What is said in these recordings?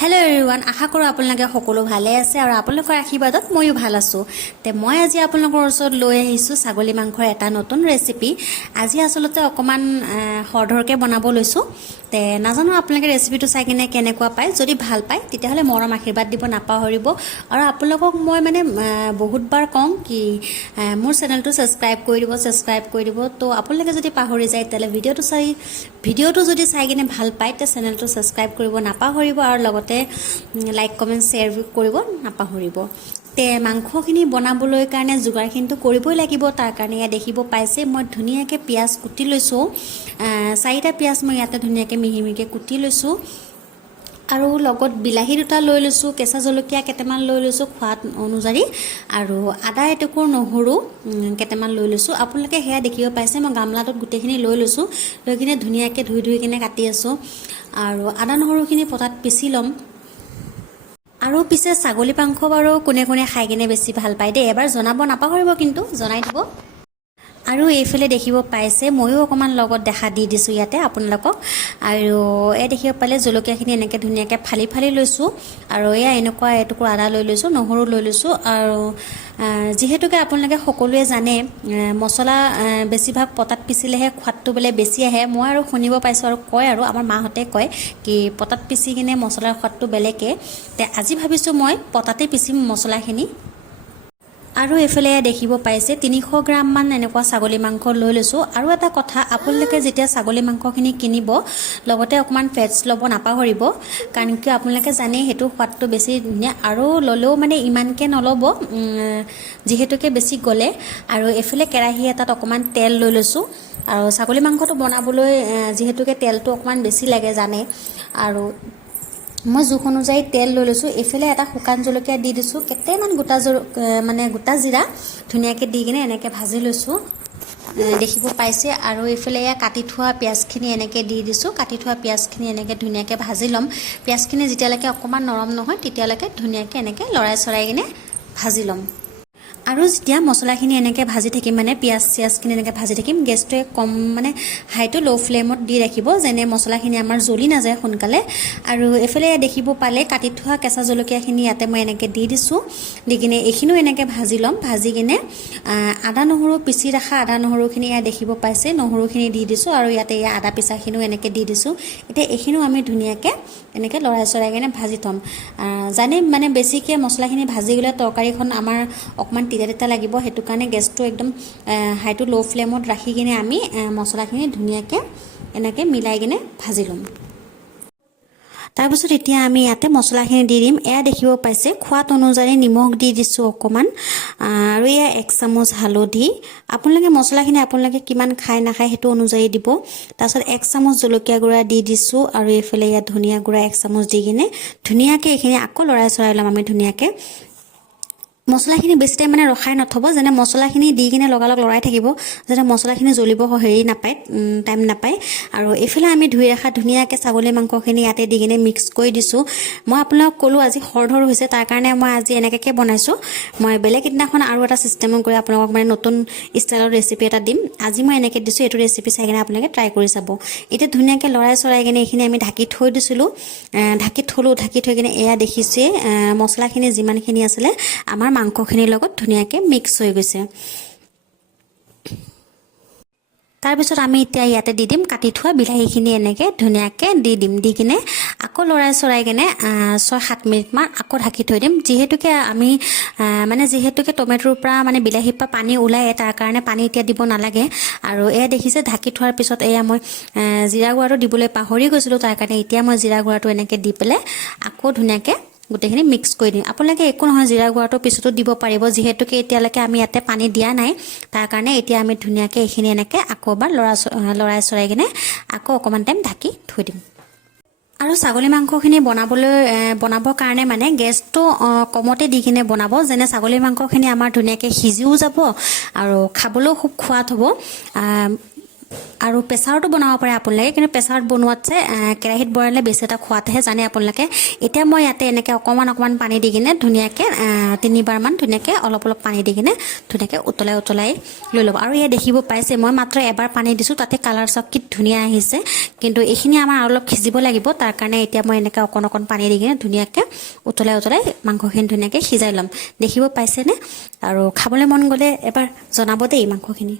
Hello' everyone, আশা কৰোঁ আপোনালোকে সকলো ভালে আছে আৰু আপোনালোকৰ আশীৰ্বাদত ময়ো ভাল আছোঁ। মই আজি আপোনালোকৰ ওচৰত লৈ আহিছোঁ ছাগলী মাংসৰ এটা নতুন ৰেচিপি। আজি আচলতে অকণমান খৰধৰকৈ বনাব লৈছোঁ। নাজানো আপোনালোকে ৰেচিপিটো চাই কিনে কেনেকুৱা পায়। যদি ভাল পায় তেতিয়াহ'লে মৰম আশীৰ্বাদ দিব নাপাহৰিব। আৰু আপোনালোকক মই বহুতবাৰ কওঁ কি মোৰ চেনেলটো ছাবস্ক্ৰাইব কৰি দিব। তো আপোনালোকে যদি পাহৰি যায় তেতিয়াহ'লে ভিডিঅ'টো যদি চাই কিনে ভাল পায় তেতিয়া চেনেলটো ছাবস্ক্ৰাইব কৰিব নাপাহৰিব আৰু লগতে লাইক কমেণ্ট শ্বেয়াৰ কৰিব নাপাহৰিব। মাংসখিনি বনাবলৈ কাৰণে যোগাৰখিনিতো কৰিবই লাগিব। তাৰ কাৰণে ইয়াত দেখিব পাইছে মই ধুনীয়াকৈ পিঁয়াজ কুটি লৈছোঁ। 4টা পিঁয়াজ মই ইয়াতে ধুনীয়াকৈ মিহি মিহিকৈ কুটি লৈছোঁ। আৰু লগত বিলাহী 2টা লৈ লৈছোঁ, কেঁচা জলকীয়া কেইটামান লৈ লৈছোঁ সোৱাদ অনুযায়ী, আৰু আদা এটুকুৰ, নহৰু কেইটামান লৈ লৈছোঁ। আপোনালোকে সেয়া দেখিব পাইছে মই গামলাটোত গোটেইখিনি লৈ লৈছোঁ। লৈ কিনে ধুনীয়াকৈ ধুই কিনে কাটি আছোঁ। আৰু আদা নহৰুখিনি পটাত পিচি ল'ম। আৰু পিছে ছাগলী মাংস বাৰু কোনে কোনে খাই কিনে বেছি ভাল পায় দেই, এবাৰ জনাব নাপাহৰিব, কিন্তু জনাই দিব। আৰু এইফালে দেখিব পাইছে ময়ো অকণমান লগত দেখা দি দিছোঁ ইয়াতে আপোনালোকক। আৰু দেখিব পালে জলকীয়াখিনি এনেকৈ ধুনীয়াকৈ ফালি ফালি লৈছোঁ। আৰু এনেকুৱা এটুকুৰ আদা লৈ লৈছোঁ, নহৰু লৈ লৈছোঁ। আৰু যিহেতুকে আপোনালোকে সকলোৱে জানে মছলা বেছিভাগ পটাত পিচিলেহে সোৱাদটো বোলে বেছি আহে। মই আৰু শুনিব পাইছোঁ আৰু কয়, আৰু আমাৰ মাহঁতে কয় কি পটাত পিচি কিনে মছলাৰ সোৱাদটো বেলেগে। আজি ভাবিছোঁ মই পটাতে পিচিম মছলাখিনি। আৰু এইফালে দেখিব পাইছে 300 গ্ৰামমান এনেকুৱা ছাগলী মাংস লৈ লৈছোঁ। আৰু এটা কথা, আপোনালোকে যেতিয়া ছাগলী মাংসখিনি কিনিব লগতে অকণমান ফেটছ ল'ব নাপাহৰিব, কাৰণ কিয় আপোনালোকে জানেই সেইটো সোৱাদটো বেছি ধুনীয়া। আৰু ল'লেও ইমানকৈ নল'ব যিহেতুকে বেছি গ'লে। আৰু এইফালে কেৰাহী এটাত অকণমান তেল লৈ লৈছোঁ। আৰু ছাগলী মাংসটো বনাবলৈ যিহেতুকে তেলটো অকণমান বেছি লাগে জানে, আৰু মই জোখ অনুযায়ী তেল লৈ লৈছোঁ। এইফালে এটা শুকান জলকীয়া দি দিছোঁ, কেইটামান গোটা জিৰা ধুনীয়াকৈ দি কিনে এনেকৈ ভাজি লৈছোঁ, দেখিব পাইছে। আৰু এইফালে কাটি থোৱা পিঁয়াজখিনি এনেকৈ দি দিছোঁ। কাটি থোৱা পিঁয়াজখিনি এনেকৈ ধুনীয়াকৈ ভাজি ল'ম। পিঁয়াজখিনি যেতিয়ালৈকে অকণমান নৰম নহয় তেতিয়ালৈকে ধুনীয়াকৈ এনেকৈ লৰাই চৰাই কিনে ভাজি ল'ম। আৰু যেতিয়া মছলাখিনি এনেকৈ ভাজি থাকিম, পিঁয়াজ চিয়াজখিনি এনেকৈ ভাজি থাকিম, গেছটোৱে কম হাইটো ল' ফ্লেমত দি ৰাখিব, যেনে মছলাখিনি আমাৰ জ্বলি নাযায় সোনকালে। আৰু এইফালে দেখিব পালে কাটি থোৱা কেঁচা জলকীয়াখিনি ইয়াতে মই এনেকৈ দি দিছোঁ। দি কিনে এইখিনিও এনেকৈ ভাজি ল'ম। ভাজি কিনে আদা নহৰু পিচি ৰখা আদা নহৰুখিনি দেখিব পাইছে, নহৰুখিনি দি দিছোঁ। আৰু ইয়াতে আদা পিচাখিনিও এনেকৈ দি দিছোঁ। এতিয়া এইখিনিও আমি ধুনীয়াকৈ এনেকৈ লৰাই চৰাই কিনে ভাজি থ'ম। জানে বেছিকৈ মছলাখিনি ভাজি গ'লে তৰকাৰীখন আমাৰ অকণমান তিতা তিতা লাগিব। সেইটো কাৰণে গেছটো একদম হাইটো ল' ফ্লেমত ৰাখি কিনে আমি মছলাখিনি ধুনীয়াকৈ এনেকৈ মিলাই কিনে ভাজি ল'ম। তাৰপিছত এতিয়া আমি ইয়াতে মছলাখিনি দি দিম। দেখিব পাইছে সোৱাদ অনুযায়ী নিমখ দি দিছোঁ অকণমান, আৰু 1 চামুচ হালধি। আপোনালোকে মছলাখিনি কিমান খায় নাখায় সেইটো অনুযায়ী দিব। তাৰপিছত 1 চামুচ জলকীয়া গুড়া দি দিছোঁ। আৰু এইফালে ধনিয়া গুড়া 1 চামুচ দি কিনে ধুনীয়াকৈ এইখিনি আকৌ লৰাই চৰাই ল'ম আমি ধুনীয়াকৈ। মছলাখিনি বেছি টাইম ৰখাই নথ'ব, যেনে মছলাখিনি দি কিনে লগালগ লৰাই থাকিব, যাতে মছলাখিনি জ্বলিব টাইম নাপায়। আৰু এইফালে আমি ধুই ৰখা ধুনীয়াকৈ ছাগলী মাংসখিনি ইয়াতে দি কিনে মিক্স কৰি দিছোঁ। মই আপোনালোকক ক'লোঁ আজি খৰধৰ হৈছে, তাৰ কাৰণে মই আজি এনেকৈ বনাইছোঁ। মই বেলেগ এদিনাখন আৰু এটা ছিষ্টেমত কৰি আপোনালোকক নতুন ষ্টাইলৰ ৰেচিপি এটা দিম। আজি মই এনেকৈ দিছোঁ, এইটো ৰেচিপি চাই কিনে আপোনালোকে ট্ৰাই কৰি চাব। এতিয়া ধুনীয়াকৈ লৰাই চৰাই কিনে এইখিনি আমি ঢাকি থৈ দিছিলোঁ। ঢাকি থৈ কিনে দেখিছোঁৱেই মছলাখিনি যিমানখিনি আছিলে আমাৰ মাংসখিনিৰ লগত ধুনীয়াকৈ মিক্স হৈ গৈছে। তাৰপিছত আমি এতিয়া ইয়াতে দি দিম কাটি থোৱা বিলাহীখিনি, এনেকৈ ধুনীয়াকৈ দি দিম। দি কিনে আকৌ লৰাই চৰাই কিনে 6-7 মিনিটমান আকৌ ঢাকি থৈ দিম। যিহেতুকে আমি যিহেতুকে টমেটোৰ পৰা বিলাহীৰ পৰা পানী ওলায়, তাৰ কাৰণে পানী এতিয়া দিব নালাগে। আৰু দেখিছে ঢাকি থোৱাৰ পিছত মই জিৰা গুড়াটো দিবলৈ পাহৰি গৈছিলোঁ, তাৰ কাৰণে এতিয়া মই জিৰা গুড়াটো এনেকৈ দি পেলাই আকৌ ধুনীয়াকৈ গোটেইখিনি মিক্স কৰি দিম। আপোনালোকে একো নহয় জিৰা গুড়াটো পিছতো দিব পাৰিব, যিহেতুকে এতিয়ালৈকে আমি ইয়াতে পানী দিয়া নাই। তাৰ কাৰণে এতিয়া আমি ধুনীয়াকৈ এইখিনি এনেকৈ আকৌ এবাৰ লৰাই চৰাই কিনে আকৌ অকণমান টাইম ঢাকি থৈ দিম। আৰু ছাগলী মাংসখিনি বনাবৰ কাৰণে গেছটো কমতে দি কিনে বনাব, যেনে ছাগলী মাংসখিনি আমাৰ ধুনীয়াকৈ সিজিও যাব আৰু খাবলৈও খুব সোৱাদ হ'ব। আৰু প্ৰেছাৰতো বনাব পাৰে আপোনালোকে কিন্তু প্ৰেছাৰত বনোৱাতছে কেৰাহীত বনালে বেছি এটা খোৱাতহে জানে আপোনালোকে এতিয়া মই ইয়াতে এনেকৈ অকণমান পানী দি কিনে ধুনীয়াকৈ 3বাৰমান ধুনীয়াকৈ অলপ পানী দি কিনে ধুনীয়াকৈ উতলাই লৈ ল'ব আৰু এয়া দেখিব পাইছে মই মাত্ৰ এবাৰ পানী দিছোঁ তাতে কালাৰ চাওক কি ধুনীয়া আহিছে কিন্তু এইখিনি আমাৰ অলপ সিজিব লাগিব তাৰ কাৰণে এতিয়া মই এনেকৈ অকণ পানী দি কিনে ধুনীয়াকৈ উতলাই মাংসখিনি ধুনীয়াকৈ সিজাই ল'ম দেখিব পাইছেনে আৰু খাবলৈ মন গ'লে এবাৰ জনাব দেই মাংসখিনি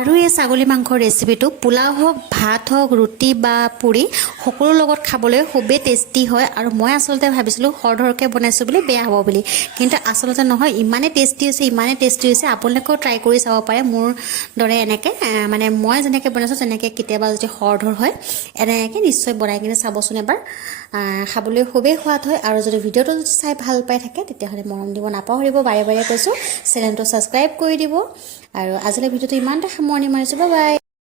আৰু এই ছাগলী মাংসৰ ৰেচিপিটো পোলাও হওক ভাত হওক ৰুটি বা পুৰি সকলো লগত খাবলৈ খুবেই টেষ্টি হয় আৰু মই আচলতে ভাবিছিলোঁ খৰধৰকৈ বনাইছোঁ বুলি বেয়া হ'ব বুলি কিন্তু আচলতে নহয় ইমানেই টেষ্টি হৈছে আপোনালোকেও ট্ৰাই কৰি চাব পাৰে মোৰ দৰে এনেকৈ মানে মই যেনেকৈ বনাইছোঁ তেনেকৈ কেতিয়াবা যদি খৰধৰ হয় এনেকৈ নিশ্চয় বনাই কিনে চাবচোন এবাৰ খাবলৈ খুবেই সোৱাদ হয় আৰু যদি ভিডিঅ'টো চাই ভাল পাই থাকে তেতিয়াহ'লে মৰম দিব নাপাহৰিব বাৰে কৈছোঁ চেনেলটো ছাবস্ক্ৰাইব কৰি দিব আৰু আজিলৈ ভিডিঅ'টো ইমানতে সামৰণি মাৰিছোঁ বাই বাই